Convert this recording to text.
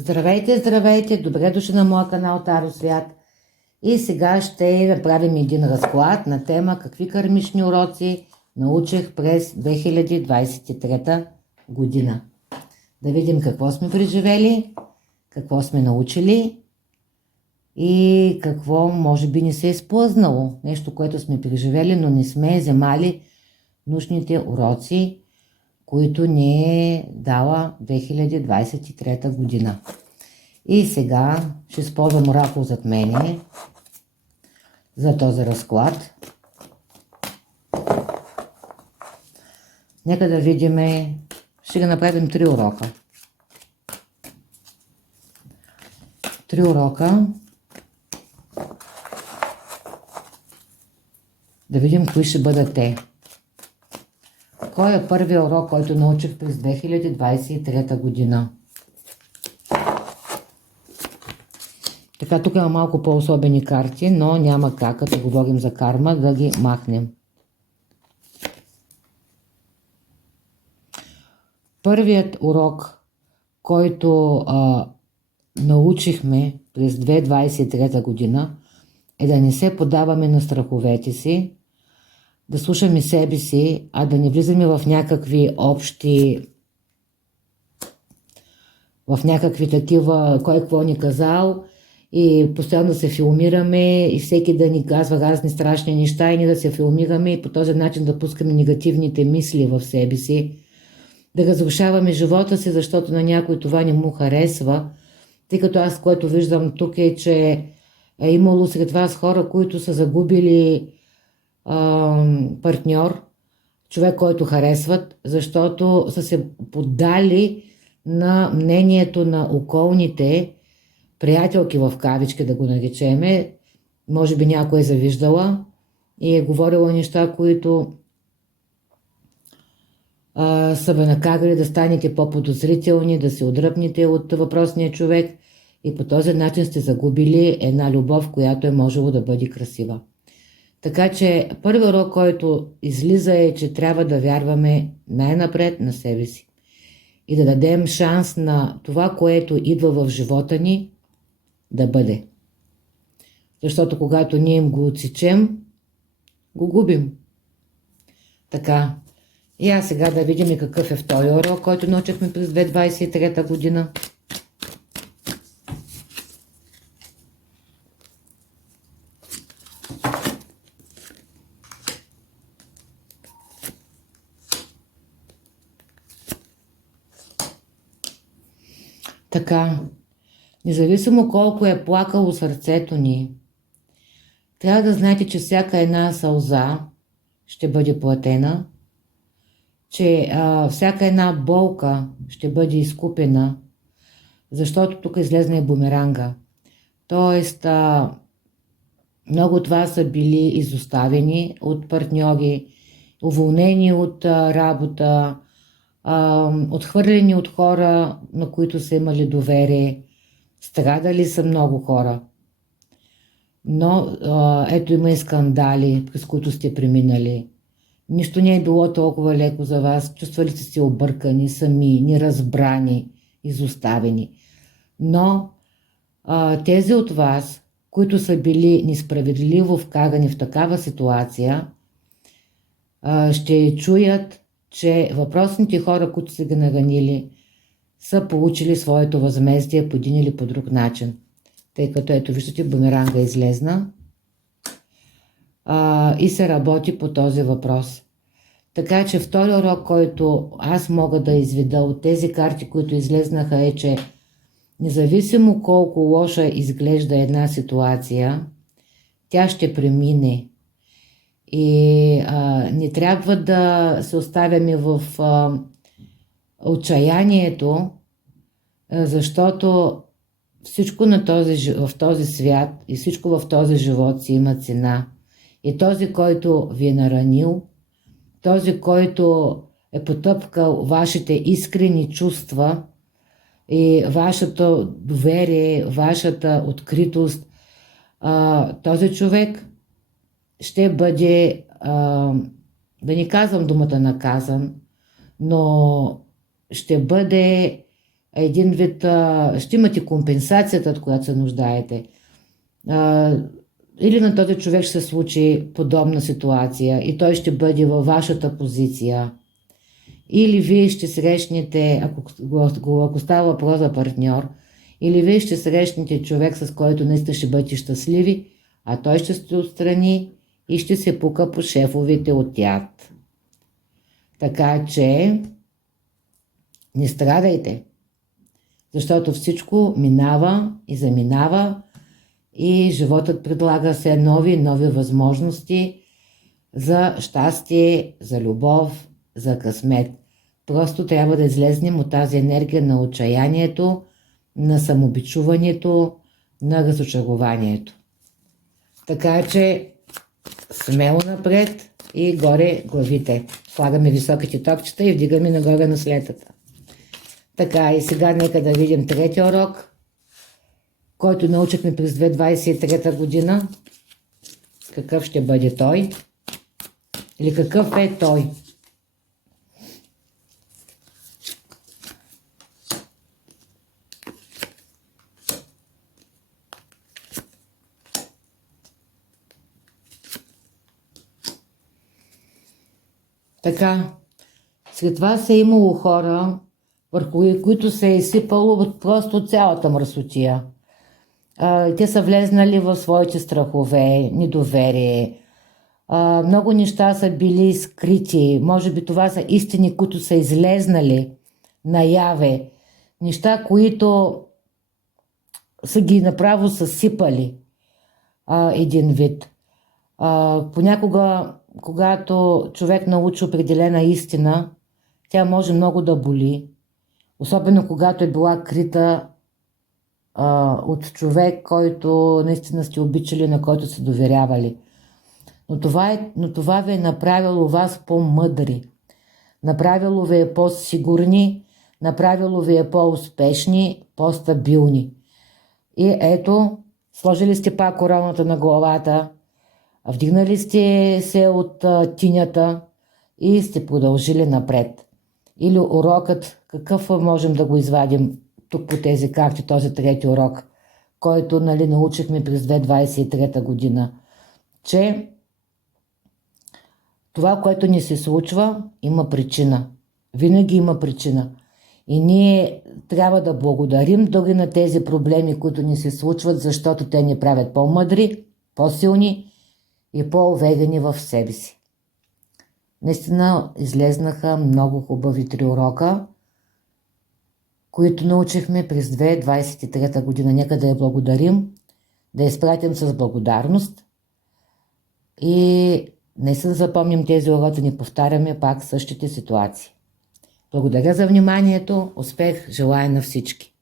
Здравейте, здравейте! Добре дошли на моя канал Таро Свят. И сега ще направим един разклад на тема какви кармични уроци научих през 2023 година. Да видим какво сме преживели, какво сме научили и какво може би ни се е изплъзнало. Нещо, което сме преживели, но не сме вземали нужните уроци, които ни е дала 2023 година. И сега ще използвам оракул зад мене за този разклад. Нека да видим, ще го направим 3 урока. 3 урока. Да видим кои ще бъдат те. Кой е първият урок, който научих през 2023 година? Така, тук има малко по-особени карти, но няма как, като говорим за карма, да ги махнем. Първият урок, който научихме през 2023 година, е да не се подаваме на страховете си, да слушаме себе си, а да не влизаме в някакви общи, в някакви такива, кой какво ни казал, и постоянно да се филмираме и всеки да ни казва разни страшни неща и ние да се филмираме и по този начин да пускаме негативните мисли в себе си, да разрушаваме живота си, защото на някой това не му харесва, тъй като аз, което виждам тук е, че е имало сред вас хора, които са загубили партньор, човек, който харесват, защото са се поддали на мнението на околните приятелки в кавички, да го наречеме. Може би някой е завиждала и е говорила неща, които са бе накарали да станете по-подозрителни, да се отдръпнете от въпросния човек и по този начин сте загубили една любов, която е можело да бъде красива. Така че първият урок, който излиза е, че трябва да вярваме най-напред на себе си и да дадем шанс на това, което идва в живота ни, да бъде. Защото когато ние им го отсечем, го губим. Така. И аз сега да видим какъв е втори урок, който научихме през 2023 година. Така, независимо колко е плакало сърцето ни, трябва да знаете, че всяка една сълза ще бъде платена, че всяка една болка ще бъде изкупена, защото тук излезна и бумеранга. Тоест, много от вас са били изоставени от партньори, уволнени от работа, отхвърлени от хора, на които са имали доверие, страдали са много хора. Но ето има и скандали, през които сте преминали. Нищо не е било толкова леко за вас, чувствали сте се объркани, сами, неразбрани, изоставени. Но тези от вас, които са били несправедливо вкарани в такава ситуация, ще чуят, че въпросните хора, които са ги наранили, са получили своето възмездие по един или по друг начин. Тъй като, ето виждате, бумеранга излезна и се работи по този въпрос. Така че втори урок, който аз мога да изведа от тези карти, които излезнаха, е, че независимо колко лоша изглежда една ситуация, тя ще премине. И не трябва да се оставяме в отчаянието, защото всичко в този свят и всичко в този живот си има цена. И този, който ви е наранил, този, който е потъпкал вашите искрени чувства и вашето доверие, вашата откритост, този човек ще бъде, да не казвам думата наказан, но ще бъде един вид ще имате компенсацията, от която се нуждаете. Или на този човек ще се случи подобна ситуация и той ще бъде във вашата позиция. Или вие ще срещнете, ако става въпрос за партньор, или вие ще срещнете човек, с който наистина ще бъдете щастливи, а той ще сте отстрани и ще се пука по шефовите от яд. Така че не страдайте, защото всичко минава и заминава и животът предлага все нови възможности за щастие, за любов, за късмет. Просто трябва да излезнем от тази енергия на отчаянието, на самобичуването, на разочарованието. Така че смело напред и горе главите. Слагаме високите топчета и вдигаме нагоре наследата. Така и сега нека да видим третия урок, който научихме през 2023 година. Какъв ще бъде той? Или какъв е той? Така, сред вас е имало хора, върху които се е изсипало просто цялата мръсотия. Те са влезнали в своите страхове, недоверие. Много неща са били скрити. Може би това са истини, които са излезнали наяве. Неща, които са ги направо съсипали един вид. Понякога, когато човек научи определена истина, тя може много да боли. Особено когато е била крита от човек, който наистина сте обичали, на който се доверявали. Но това ви е направило вас по-мъдри. Направило ви е по-сигурни, направило ви е по-успешни, по-стабилни. И ето, сложили сте пак короната на главата, вдигнали сте се от тинята и сте продължили напред. Или урокът, какъв можем да го извадим тук по тези карти, този трети урок, който научихме през 2023 година, че това, което ни се случва, има причина. Винаги има причина. И ние трябва да благодарим дори на тези проблеми, които ни се случват, защото те ни правят по-мъдри, по-силни и по-уверени в себе си. Наистина излезнаха много хубави 3 урока, които научихме през 2023 година. Нека да я благодарим, да я изпратим с благодарност и наистина запомним тези уроци, не повтаряме пак същите ситуации. Благодаря за вниманието, успех желая на всички!